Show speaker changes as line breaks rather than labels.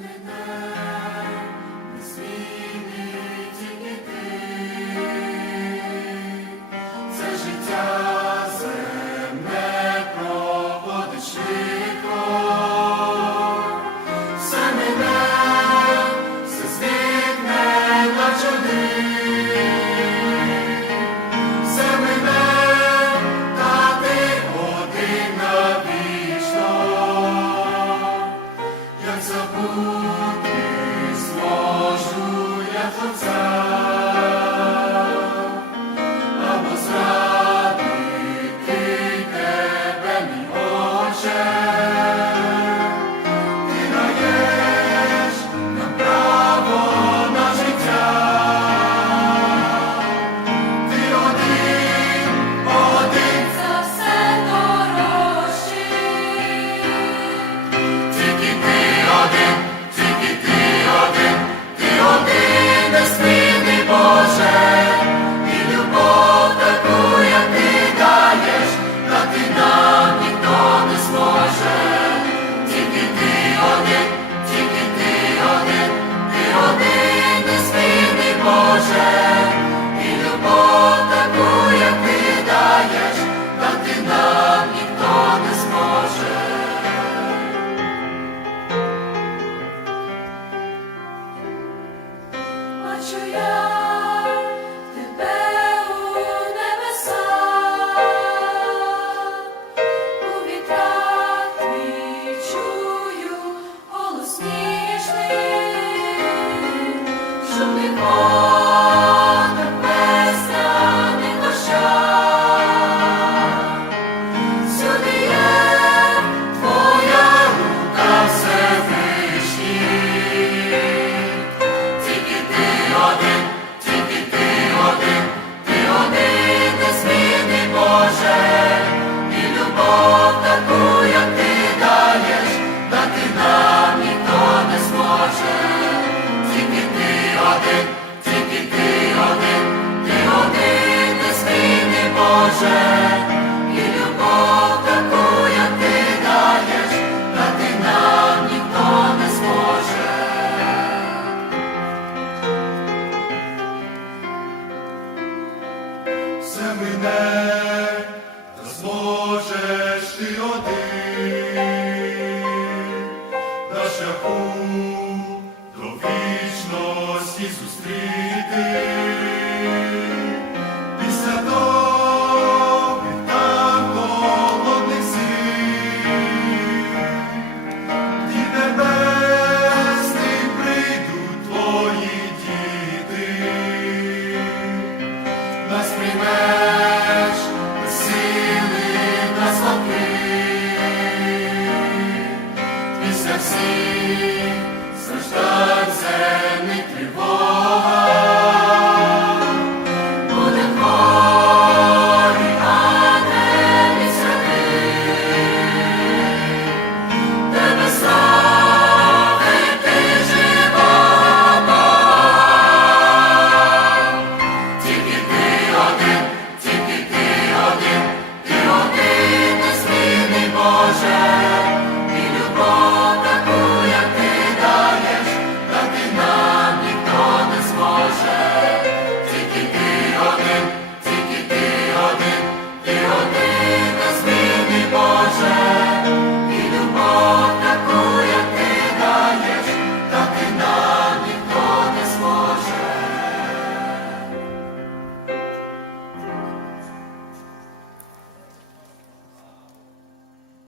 мене. Чує ти один на шляху до зустріти. Молимося всі, страждань земних тривога.